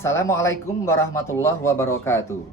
Assalamualaikum warahmatullahi wabarakatuh.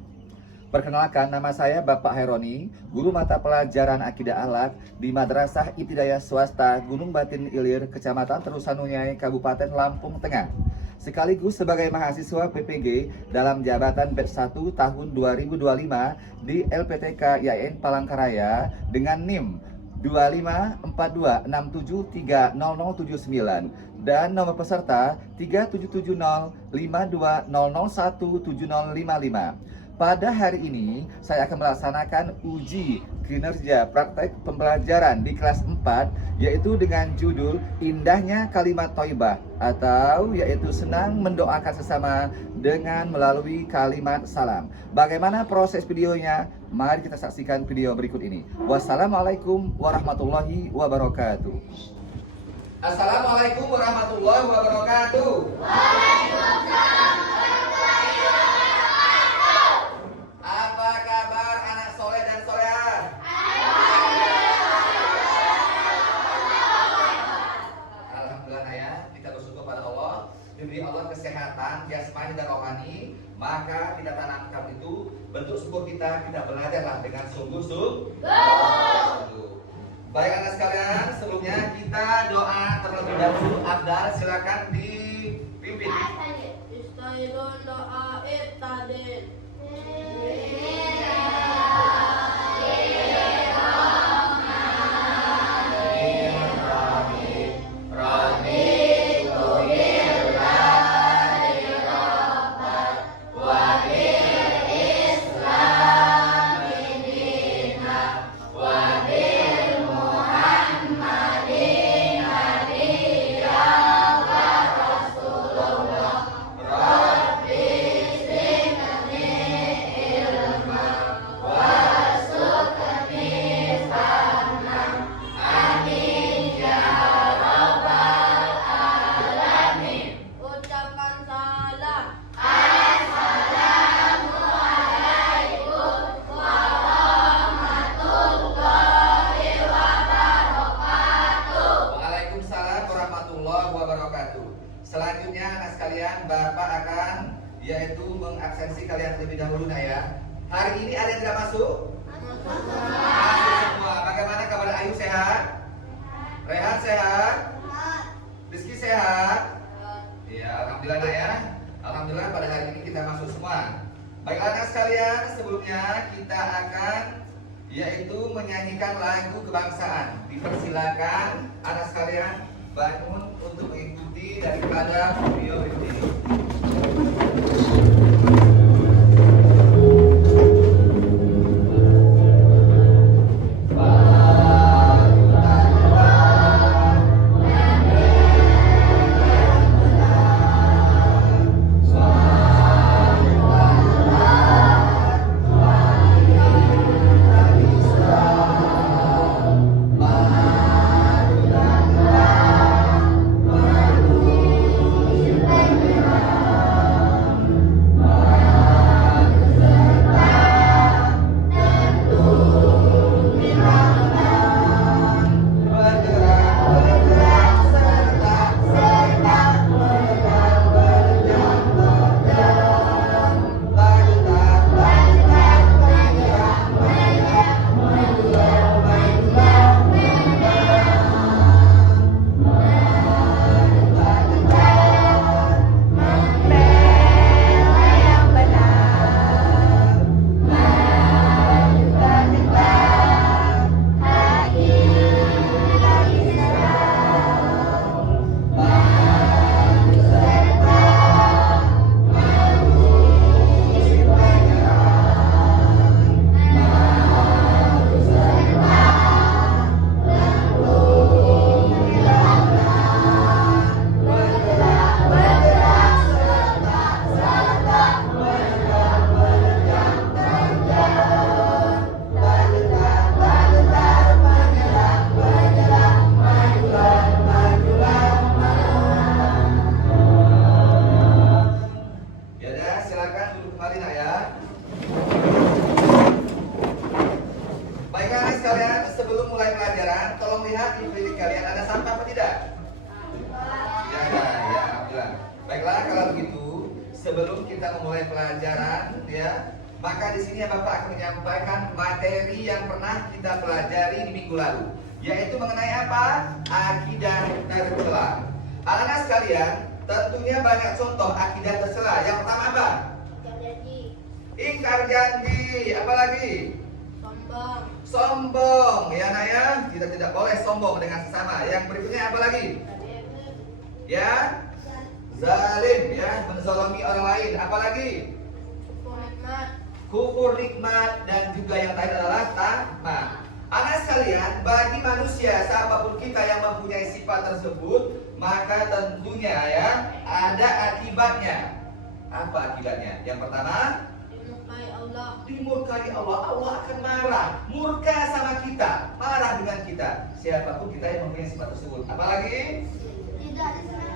Perkenalkan, nama saya Bapak Heroni, guru mata pelajaran Akidah Akhlak di Madrasah Ibtidaiyah Swasta Gunung Batin Ilir, Kecamatan Terusanunyai, Kabupaten Lampung Tengah. Sekaligus sebagai mahasiswa PPG dalam jabatan batch 1 tahun 2025 di LPTK IAIN Palangkaraya dengan NIM 254267300079 dan nomor peserta 37705200170055. Pada hari ini saya akan melaksanakan uji kinerja praktek pembelajaran di kelas 4, yaitu dengan judul Indahnya Kalimat Thayyibah, atau yaitu senang mendoakan sesama dengan melalui kalimat salam. Bagaimana proses videonya? Mari kita saksikan video berikut ini. Wassalamualaikum warahmatullahi wabarakatuh. Assalamualaikum warahmatullahi wabarakatuh. Waalaikumsalam warahmatullahi wabarakatuh. Apa kabar anak soleh dan solehah? Alhamdulillah ya, kita bersyukur pada Allah, diberi Allah kesehatan jasmani dan rohani, maka kita tanamkan itu bentuk syukur kita belajarlah dengan sungguh-sungguh. Baik anak sekalian, sebelumnya kita doa terlebih dahulu. Abdal, silakan dipimpin. Istailun doa ittadil. Selanjutnya anak sekalian, Bapak akan yaitu mengabsensi kalian terlebih dahulu ya. Hari ini ada yang tidak masuk? Masuk semua. Bagaimana kabar Ayu, sehat? Rehan sehat? Rizky sehat? Ya, alhamdulillah ya. Alhamdulillah pada hari ini kita masuk semua. Baiklah anak sekalian, sebelumnya kita akan yaitu menyanyikan lagu kebangsaan. Dipersilakan anak sekalian bangun untuk mengikuti daripada video ini. Thank you. kita memulai pelajaran ya. Maka di sini Bapak akan menyampaikan materi yang pernah kita pelajari di minggu lalu, yaitu mengenai apa? Akidah tercela. Anak-anak sekalian, tentunya banyak contoh akidah tercela. Yang pertama apa? Ingkar janji. Apa lagi? Sombong. Sombong. Ya nak ya, kita tidak boleh sombong dengan sesama. Yang berikutnya apa lagi? Ya, zalim ya, menzalimi orang lain. Apa lagi? Nikmat. Kufur nikmat. Dan juga yang terakhir adalah tamak. Anak sekalian, bagi manusia siapapun kita yang mempunyai sifat tersebut, maka tentunya ya ada akibatnya. Apa akibatnya? Yang pertama, Dimurkai Allah. dimurkai Allah. Allah akan marah, murka sama kita, marah dengan kita. Siapapun kita yang mempunyai sifat tersebut. Apalagi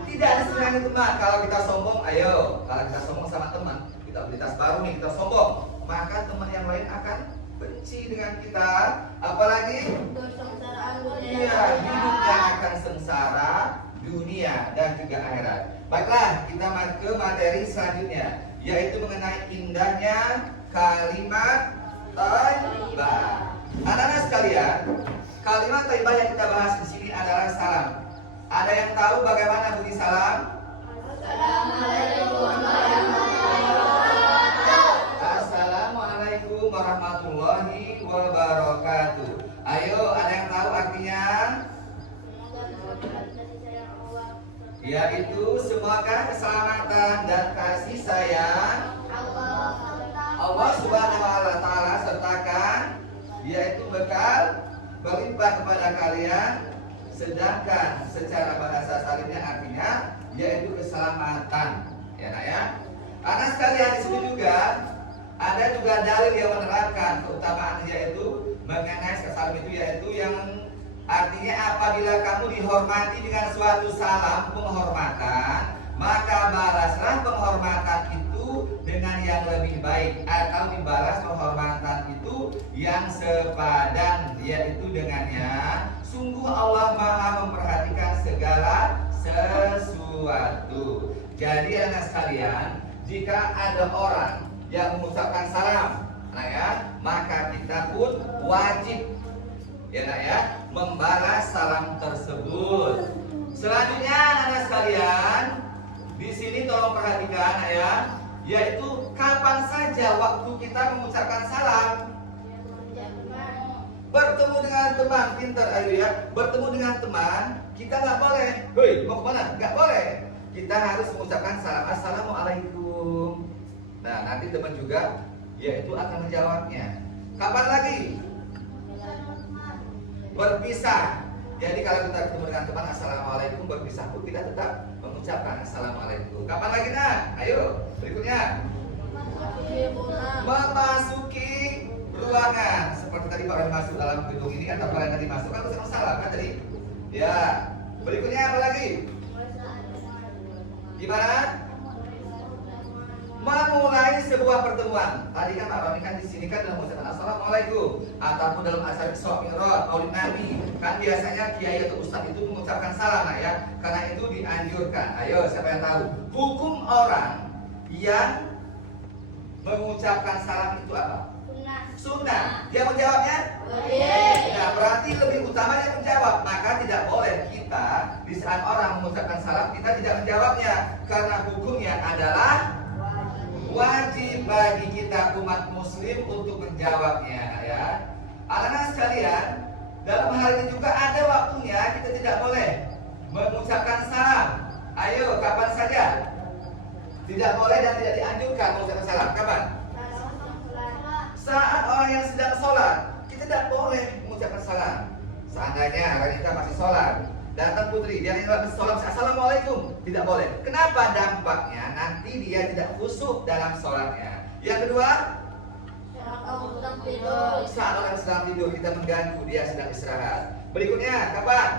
tidak disenangi teman. Kalau kita sombong, ayo. Kalau kita sombong sama teman, kita beli tas baru nih, kita sombong, maka teman yang lain akan benci dengan kita. Apalagi Kesengsaraan dunia. iya, hidup yang akan sengsara dunia dan juga akhirat. Baiklah, kita ke materi selanjutnya, yaitu mengenai indahnya kalimat thayyibah. Anak-anak sekalian, kalimat thayyibah yang kita bahas di sini adalah salam. Ada yang tahu bagaimana bunyi salam? Assalamualaikum warahmatullahi wabarakatuh. Assalamualaikum warahmatullahi wabarakatuh. Ayo, ada yang tahu artinya? Yaitu semoga keselamatan dan kasih sayang Allah Subhanahu wa Ta'ala sertakan, yaitu bekal berlimpah kepada kalian. Sedangkan secara bahasa salimnya artinya yaitu keselamatan. Ya nak ya. Anak sekalian, di sini juga ada juga dalil yang menerangkan keutamaan, yaitu mengenai salam itu, yaitu yang artinya apabila kamu dihormati dengan suatu salam penghormatan, maka balaslah penghormatan itu dengan yang lebih baik, atau dibalas penghormatan itu yang sepadan, yaitu dengannya sungguh Allah Maha memperhatikan segala sesuatu. Jadi anak sekalian, jika ada orang yang mengucapkan salam, nah ya, maka kita pun wajib ya nak ya membalas salam tersebut. Selanjutnya anak sekalian, di sini tolong perhatikan ya, yaitu kapan saja waktu kita mengucapkan salam. Bertemu dengan teman, pintar ayo ya. Bertemu dengan teman, kita nggak boleh, hei mau kemana? Nggak boleh. Kita harus mengucapkan salam, assalamualaikum. Nah nanti teman juga yaitu akan menjawabnya. Kapan lagi? Berpisah. Jadi kalau kita ketemu dengan teman, assalamualaikum, berpisah pun kita tetap mengucapkan assalamualaikum. Kapan lagi nak? Ayo berikutnya. Memasuki ruangan, seperti tadi Pak yang masuk dalam gedung ini, atau kalian tadi masuk kan ucapkan salam kan tadi? Ya. Berikutnya apa lagi? Gimana? Memulai sebuah pertemuan. Tadi kan Pak Rami kan di sini kan dalam mengucapkan assalamualaikum, ataupun dalam acara Isra Mi'raj, Maulid Nabi, kan biasanya kiai atau ustaz itu mengucapkan salam nah ya, karena itu dianjurkan. Ayo siapa yang tahu hukum orang yang mengucapkan salam itu apa? Sunnah. Dia menjawabnya? Nah, berarti lebih utama dia menjawab. Maka tidak boleh kita di saat orang mengucapkan salam kita tidak menjawabnya, karena hukumnya adalah wajib bagi kita umat muslim untuk menjawabnya ya. Anak-anak sekalian, dalam hal ini juga ada waktunya kita tidak boleh mengucapkan salam. Ayo, kapan saja? Tidak boleh dan tidak dianjurkan mengucapkan salam. Kapan? Saat orang yang sedang sholat, kita tidak boleh mengucapkan salam. Seandainya kita masih sholat, datang putri, dia ingin sholat, assalamualaikum, tidak boleh. Kenapa? Dampaknya nanti dia tidak khusyuk dalam sholatnya. Yang kedua, saat orang sedang tidur kita mengganggu, dia sedang istirahat. Berikutnya, kapan?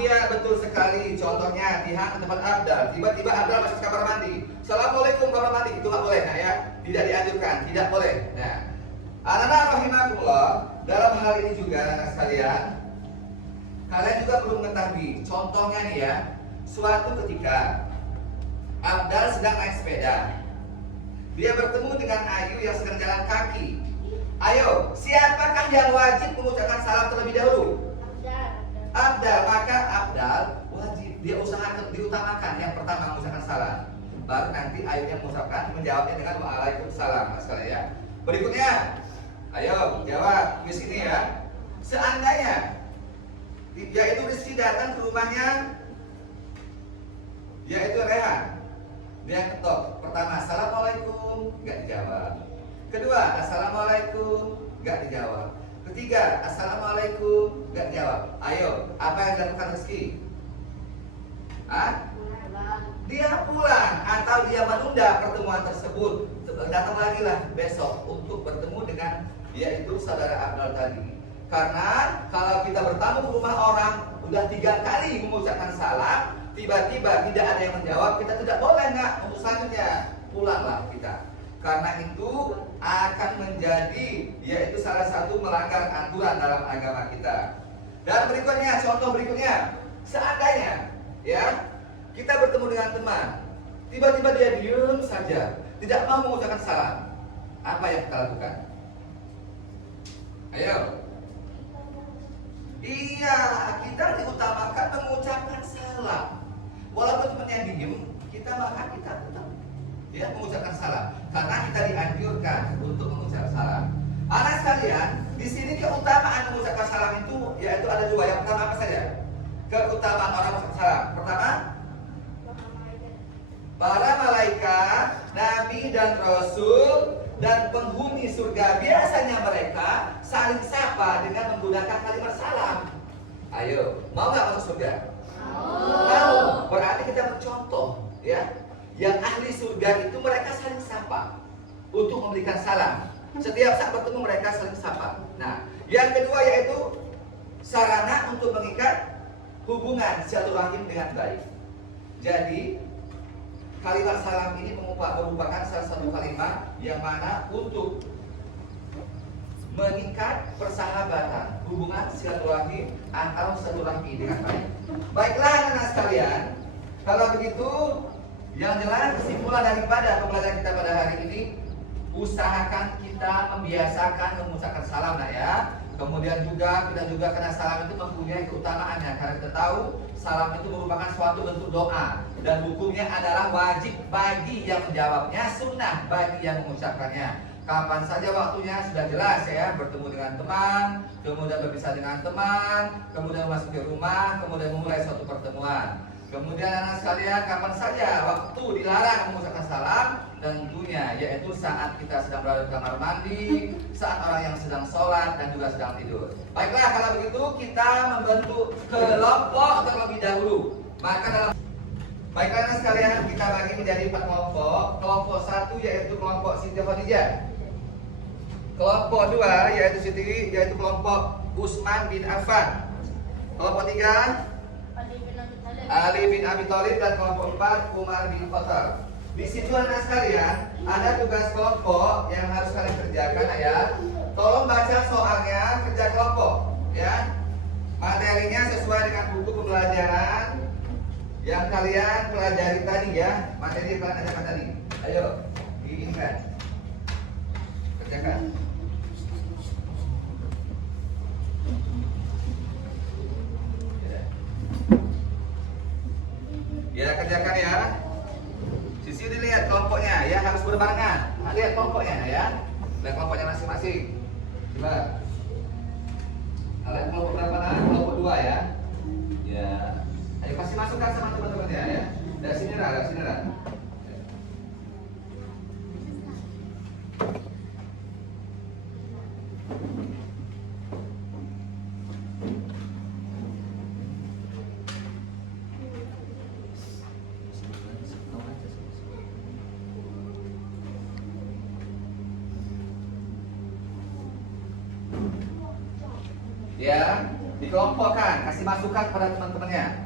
Iya, betul sekali. Contohnya di tempat Abdal, tiba-tiba Abdal masuk kamar mandi, assalamualaikum kamar mandi, itu nggak boleh, nah ya, tidak dianjurkan, tidak boleh. Nah, anak-anak rahimakumullah, dalam hal ini juga anak sekalian, kalian juga perlu mengetahui. Contohnya nih ya, suatu ketika Abdal sedang naik sepeda. Dia bertemu dengan Ayu yang sedang jalan kaki. Ayo, siapakah yang wajib mengucapkan salam terlebih dahulu? Abdal. Maka Abdal wajib, dia usahakan, diutamakan yang pertama mengucapkan salam. Baru nanti Ayu yang menjawabnya dengan waalaikumsalam. Sekali ya. Berikutnya, ayo jawab di sini ya. Seandainya yaitu Rizky datang ke rumahnya, yaitu Rehan, dia ketok. Pertama, assalamualaikum, nggak dijawab. Kedua, assalamualaikum, nggak dijawab. Ketiga, assalamualaikum, nggak dijawab. Ayo, apa yang dilakukan Rizky? Dia pulang atau dia menunda pertemuan tersebut. Datang lagi lah besok untuk bertemu dengan yaitu saudara Abdul tadi. Karena kalau kita bertamu ke rumah orang, udah 3 kali mengucapkan salam, tiba-tiba tidak ada yang menjawab, kita tidak boleh nak untuk selanjutnya pulanglah kita. Karena itu akan menjadi yaitu salah satu melanggar aturan dalam agama kita. Dan berikutnya, contoh berikutnya, seandainya ya kita bertemu dengan teman, tiba-tiba dia diam saja, tidak mau mengucapkan salam, apa yang kita lakukan? Ayo. Iya, kita diutamakan mengucapkan salam. Walaupun temannya diem, kita tetap ya mengucapkan salam. Karena kita dianjurkan untuk mengucapkan salam. Anak sekalian, di sini keutamaan mengucapkan salam itu yaitu ada 2. Yang pertama apa saja? Keutamaan orang mengucapkan salam. Pertama, para malaikat, nabi dan rasul dan penghuni surga biasanya mereka saling sapa dengan menggunakan kalimat salam. Ayo, mau nggak masuk surga? Mau. Berarti kita mencontoh, ya. Yang ahli surga itu mereka saling sapa untuk memberikan salam. Setiap saat bertemu mereka saling sapa. Nah, yang kedua yaitu sarana untuk mengikat hubungan silaturahim dengan baik. Jadi kalimat salam ini merupakan salah satu kalimat yang mana untuk mengikat persahabatan, hubungan silaturahim atau silaturahmi dengan baik. Baiklah anak-anak sekalian, kalau begitu yang jelas kesimpulan daripada pembelajaran kita pada hari ini, usahakan kita membiasakan mengucapkan salam ya. Kemudian kita juga karena salam itu mempunyai keutamaannya, karena kita tahu salam itu merupakan suatu bentuk doa dan hukumnya adalah wajib bagi yang menjawabnya, sunnah bagi yang mengucapkannya. Kapan saja waktunya sudah jelas ya, bertemu dengan teman, kemudian berpisah dengan teman, kemudian memasuki rumah, kemudian memulai suatu pertemuan. Kemudian anak sekalian, kapan saja waktu dilarang mengucapkan salam, tentunya yaitu saat kita sedang berada di kamar mandi, saat orang yang sedang sholat dan juga sedang tidur. Baiklah, kalau begitu kita membentuk kelompok terlebih dahulu. Baiklah anak sekalian, kita bagi menjadi 4 kelompok. Kelompok 1 yaitu kelompok Siti Khadijah. Kelompok 2 yaitu kelompok Utsman bin Affan. Kelompok 3 Ali bin Abi Thalib, dan kelompok 4 Umar bin Khattab. Di situ anak sekalian ada tugas kelompok yang harus kalian kerjakan ya. Tolong baca soalnya, kerja kelompok ya. Materinya sesuai dengan buku pembelajaran yang kalian pelajari tadi ya. Materi yang kalian ajarkan tadi. Ayo, diingat. Kerjakan. Ya, kerjakan ya. Sisi dilihat kelompoknya ya, harus berbarengan. Nah, lihat kelompoknya ya. Lihat kelompoknya masing-masing. Coba. Lihat kelompok berapa nah? Kelompok 2 ya. Ya. Ayo kasih masukan sama teman-temannya ya. Dari sini lah. Ya, dikelompokkan, kasih masukan kepada teman-temannya.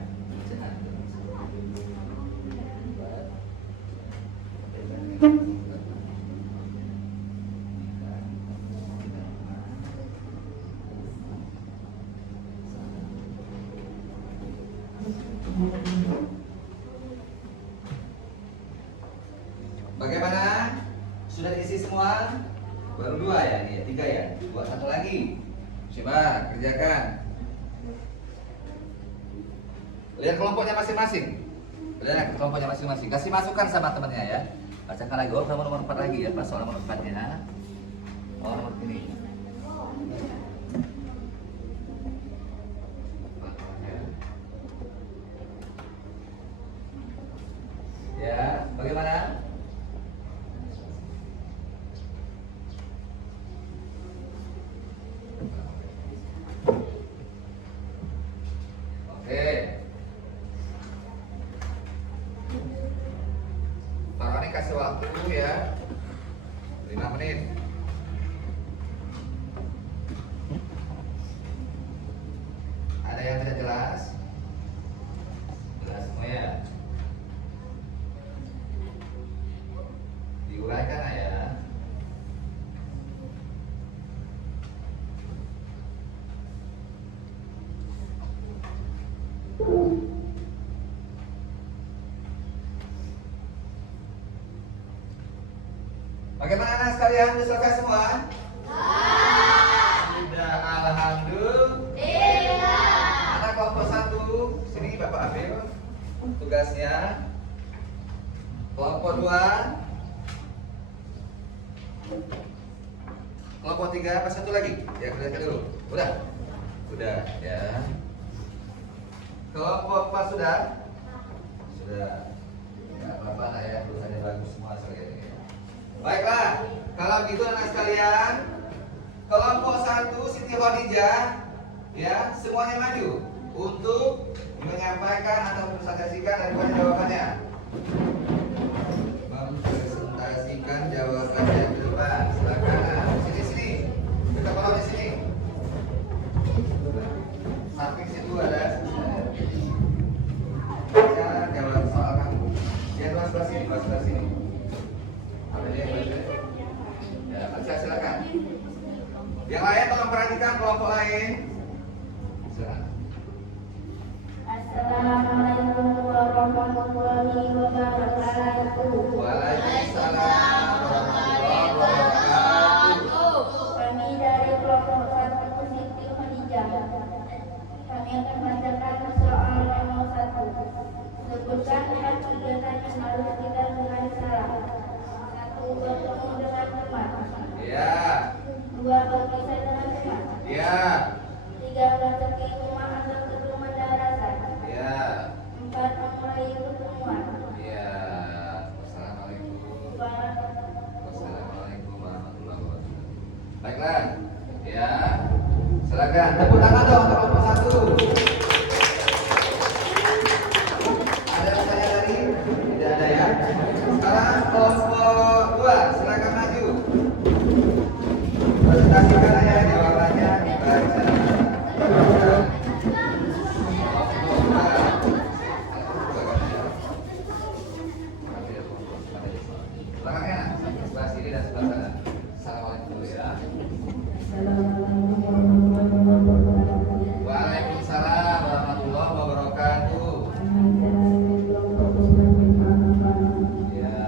Bagaimana? Sudah diisi semua? Baru 2 ya, ini 3 ya. Buat 1 lagi. Coba kerjakan. Lihat kelompoknya masing-masing. Lihat kelompoknya masing-masing. Kasih masukan sama temannya ya. Bacakan lagi. Oh, sama nomor 4 lagi ya. Pas soal nomor 4-nya. Oh, nomor ini. Ya, bagaimana? Oke. Pak Roni kasih waktu ya 5 menit. Ada yang tidak jelas? Jelas semua ya? Diuraikan ya. Bagaimana anak sekalian? Sudah selesai semua? Sudah, alhamdulillah. Anak kelompok 1, sini Bapak ambil tugasnya. Kelompok 2, kelompok 3, apa 1 lagi? Ya, kerjakan dulu. Udah ya. Kelompok 4 sudah? Sudah. Ya, Bapak lah ya, tulisannya bagus semua sekalian. Baiklah, kalau gitu anak sekalian, kelompok 1 Siti Khadijah ya, semuanya maju untuk menyampaikan atau mempresentasikan daripada jawabannya. Mempresentasikan jawabannya di depan. Silakan. Sini. Kita bawa di sini. Samping situ ada. Ya, jawab soal kamu. Ya, sebelah sini. Ya, silakan. Yang lain tolong perhatikan kelompok lain. Silakan. Assalamualaikum warahmatullahi wabarakatuh. Waalaikumsalam warahmatullahi wabarakatuh. Kami dari kelompok 1 Siti Khadijah. Kami akan bacakan soal nomor 1. Sebutkan 4 kegiatan yang harus dilakukan salah. 1. Bertemu dengan teman. Ya. 2. Berpisah dengan teman. Ya. 3. Memasuki rumah atau gedung madrasah. Ya. 4. Memulai pertemuan. Ya. Wassalamualaikum warahmatullahi wabarakatuh. Baiklah. Ya. Silakan. Tepuk tangan dong untuk kelompok 1. Ada yang tanya lagi? Tidak ada ya. Sekarang kelompok 2, silakan maju. Presentasikan ya jawabannya dibaca. Belakangnya, sebelah sini dan sebelah sana. Assalamualaikum dulu ya. Waalaikumsalam warahmatullahi wabarakatuh. Ya.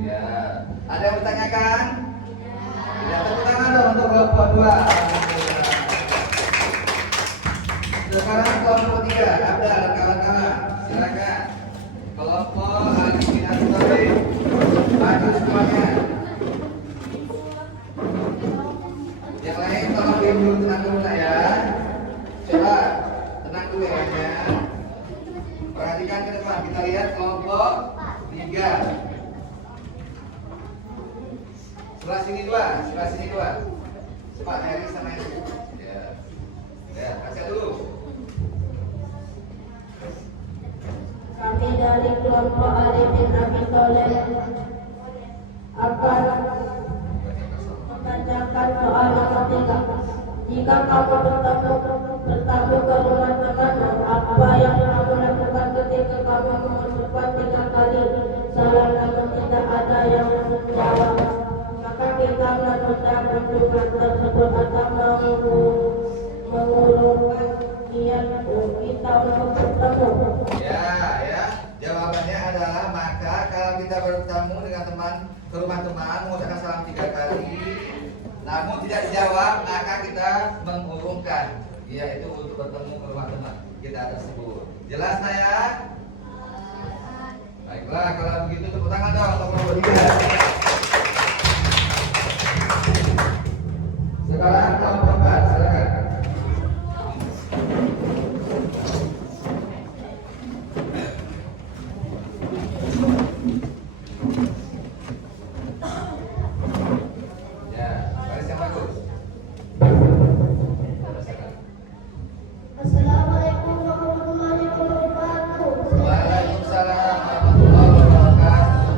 Ya. Ada yang bertanyakan? Ya, tepuk tangan dong untuk kelompok 2. Sekarang kelompok 3, Abdal dan kawan-kawan. Silakan. Kelompok Ali bin Abi Thalib. Maju semuanya. Yang lain tolong diam dulu, tenang dulu ya. Coba tenang dulu ya. Perhatikan ke depan. Kita lihat kelompok 3. Sebelah sini 2. Pak Heri sama Heri. Ya, baca dulu. Kami dari kelompok Ali bin Abi Thalib akan membacakan soal nomor 3. Jika kamu bertamu ke rumah temanmu, apa yang kamu lakukan ketika kamu mengucapkan 3 kali salam namun tidak kita bertemu dengan teman ke rumah teman, mengucapkan salam 3 kali. Namun tidak dijawab, maka kita mengurungkan, yaitu untuk bertemu ke rumah teman kita tersebut. Jelas ya? Baiklah, kalau begitu tepuk tangan dong untuk kelompok 3. Sekarang kelompok 4, silakan. Ya, baris yang bagus. Assalamualaikum warahmatullahi wabarakatuh. Waalaikumsalam warahmatullahi wabarakatuh.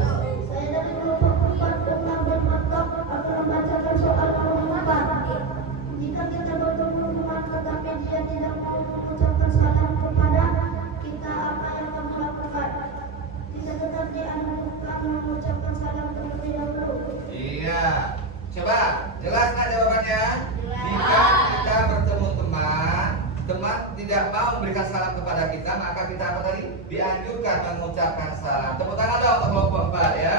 Saya dari kelompok 4 dengan bermantok akan membacakan soal nomor 4. Jika kita bertemu teman tetapi dia tidak mau mengucapkan salam kepada kita, apa yang kamu lakukan? Kita tetap dianjurkan mengucapkan salam terlebih dahulu. Iya. Coba, jelas nggak jawabannya? Jika kita bertemu teman, teman tidak mau memberikan salam kepada kita, maka kita apa tadi? Dianjurkan mengucapkan salam. Tepuk tangan dong untuk kelompok 4 ya.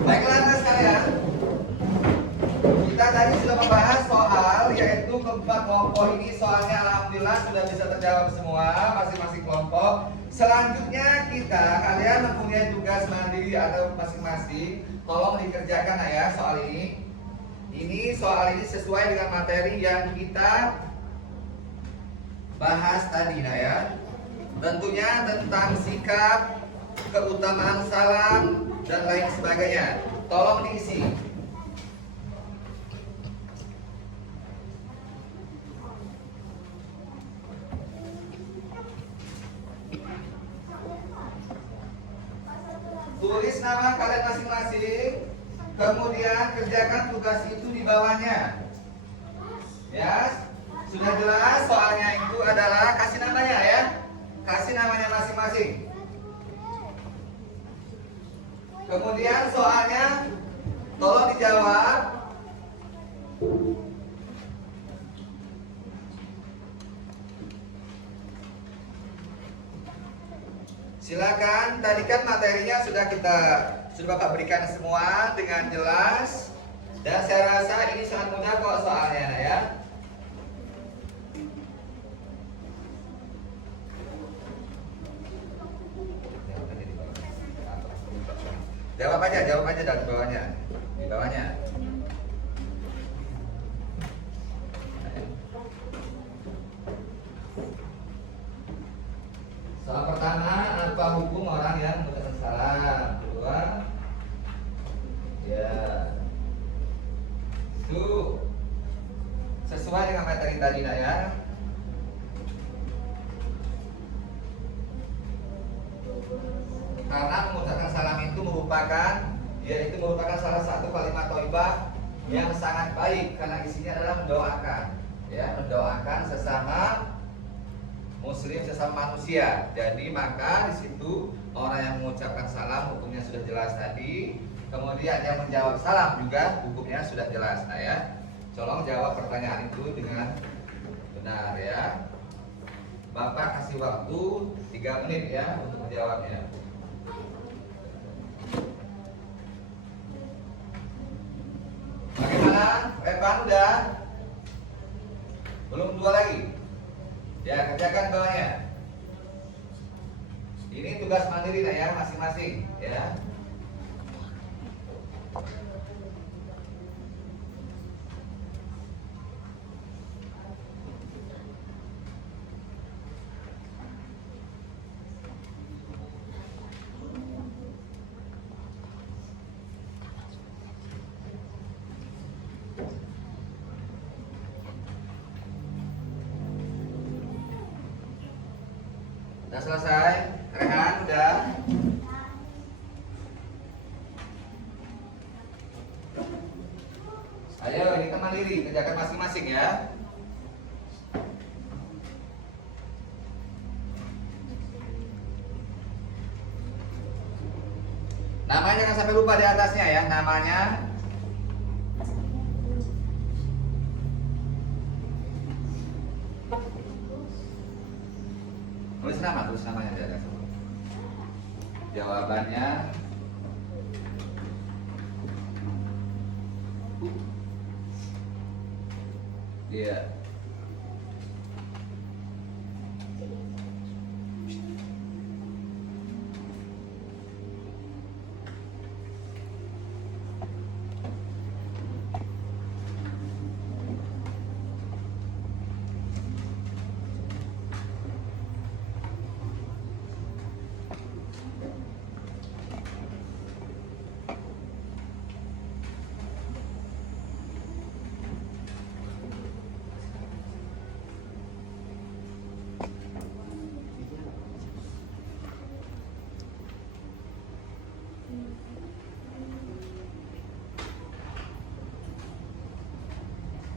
Baiklah anak sekalian, kita tadi sudah membahas soal, yaitu keempat kelompok ini soalnya alhamdulillah sudah bisa terjawab semua masing-masing kelompok. Selanjutnya kalian mempunyai tugas mandiri atau masing-masing. Tolong dikerjakan ya soal ini. Soal ini sesuai dengan materi yang kita bahas tadi ya. Tentunya tentang sikap, keutamaan salam dan lain sebagainya. Tolong diisi. Tulis nama kalian masing-masing, kemudian kerjakan tugas itu di bawahnya. Ya, sudah jelas soalnya itu adalah kasih namanya ya, kasih namanya masing-masing. Kemudian soalnya tolong dijawab. Silakan, tadi kan materinya sudah Bapak berikan semua dengan jelas, dan saya rasa ini sangat mudah kok soalnya ya. Jawab aja dari bawahnya, di bawahnya. Soal pertama, apa hukum orang yang mengucapkan salam? Kedua, ya, itu sesuai dengan materi tadi ya. Karena mengucapkan salam itu merupakan salah satu kalimat thayyibah yang sangat baik karena isinya adalah mendoakan, ya, mendoakan sesama Muslim, sesama manusia. Jadi maka di situ orang yang mengucapkan salam hukumnya sudah jelas tadi. Kemudian yang menjawab salam juga hukumnya sudah jelas. Nah ya, tolong jawab pertanyaan itu dengan benar ya. Bapak kasih waktu 3 menit ya untuk menjawabnya. Bagaimana? Revan udah? Belum 2 lagi? Ya, kerjakan bawahnya. Ini tugas mandiri ya masing-masing ya. Udah selesai? Rehan udah? Ayo, ini kan mandiri, kerjakan masing-masing ya. Namanya jangan sampai lupa di atasnya ya, namanya. tulis namanya aja. Jawabannya iya.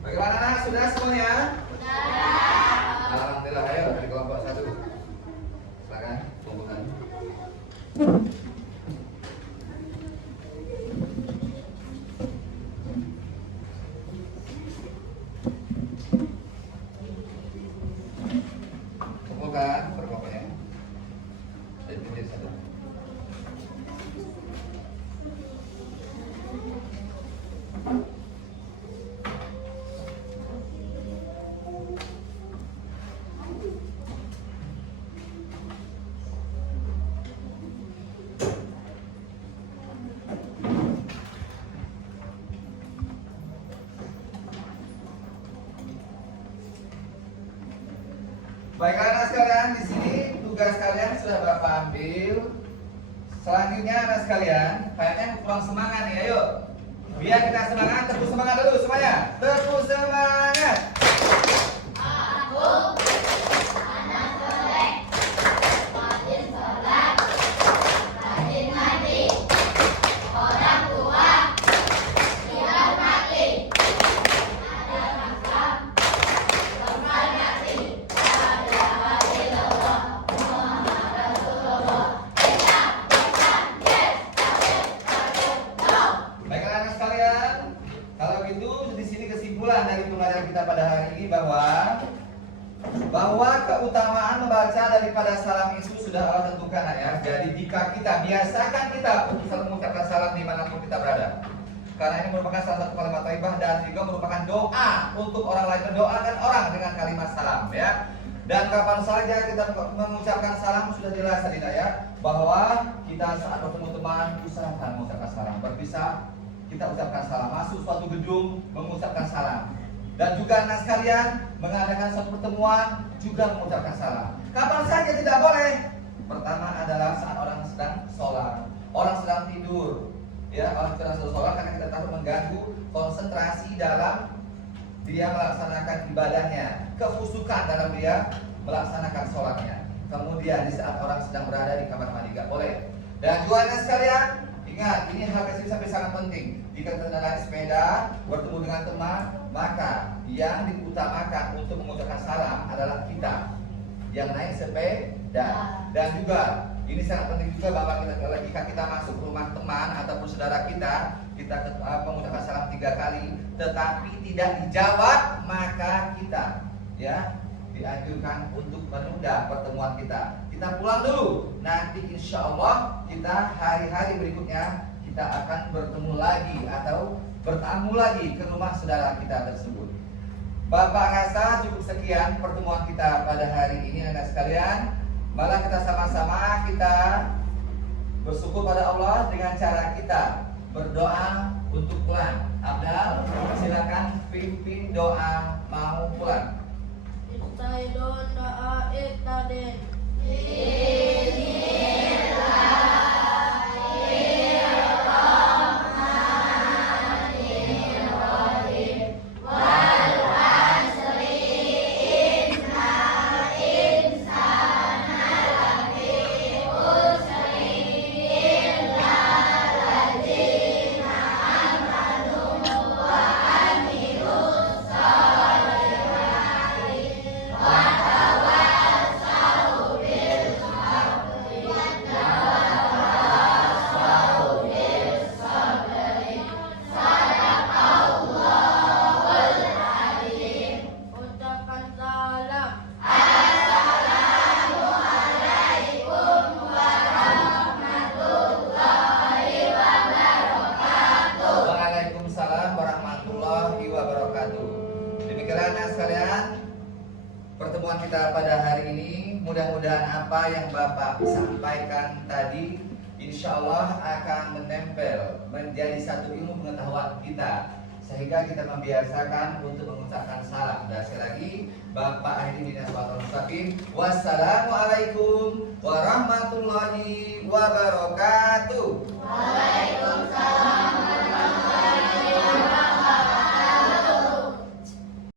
Bagaimana anak? Sudah semuanya? Sudah. Alhamdulillah, ayo di kelompok 1. Silakan kumpulkan. Kumpulkan per kelompoknya. Dan pilih 1. Baiklah anak sekalian, di sini tugas kalian sudah Bapak ambil. Selanjutnya anak sekalian, kayaknya kurang semangat nih, ayo. Biar kita semangat, tepuk semangat dulu semuanya. Tepuk semangat. Aku anak soleh, rajin sholat, rajin ngaji, orang tua tidak mati, ada makam, tempat nasi, ada Rasulullah, Muhammad Rasulullah. Baiklah anak sekalian, kalau gitu di sini kesimpulan dari pembelajaran kita pada hari ini bahwa keutamaan membaca daripada salam itu sudah Allah tentukan ya. Jadi jika kita biasakan kita untuk selalu mengucapkan salam dimanapun kita berada, karena ini merupakan salah satu kalimat thayyibah dan juga merupakan doa untuk orang lain, mendoakan orang dengan kalimat salam ya. Dan kapan saja kita mengucapkan salam sudah jelas tadi ya, bahwa kita saat bertemu teman usahakan mengucapkan salam, berpisah kita ucapkan salam, masuk suatu gedung mengucapkan salam, dan juga anak sekalian mengadakan suatu pertemuan juga mengucapkan salam. Kapan saja tidak boleh? Pertama adalah saat orang sedang sholat, orang sedang tidur, ya orang sedang sholat karena kita takut mengganggu konsentrasi dalam dia melaksanakan ibadahnya, kefusukan dalam dia melaksanakan sholatnya. Kemudian di saat orang sedang berada di kamar mandi nggak boleh. Dan juga anak sekalian, ingat ini hal kecil sampai sangat penting. Jika kita naik sepeda bertemu dengan teman, maka yang diutamakan untuk mengucapkan salam adalah kita yang naik sepeda. Dan juga ini sangat penting juga bahwa jika kita masuk ke rumah teman ataupun saudara kita mengucapkan salam 3 kali, tetapi tidak dijawab, maka kita ya dianjurkan untuk menunda pertemuan kita. Kita pulang dulu. Nanti insya Allah kita hari-hari berikutnya kita akan bertemu lagi atau bertamu lagi ke rumah saudara kita tersebut. Bapak rasa cukup sekian pertemuan kita pada hari ini anak sekalian. Malah kita sama-sama kita bersyukur pada Allah dengan cara kita berdoa untuk pulang. Abdal, silakan pimpin doa mau pulang. Istaidon doa iktadin. pertemuan kita pada hari ini. Mudah-mudahan apa yang Bapak sampaikan tadi insya Allah akan menempel menjadi satu ilmu pengetahuan kita, sehingga kita membiasakan untuk mengucapkan salam. Dan sekali lagi Bapak akhiri bin Aswatul Mustaqim. Wassalamualaikum warahmatullahi wabarakatuh. Waalaikumsalam.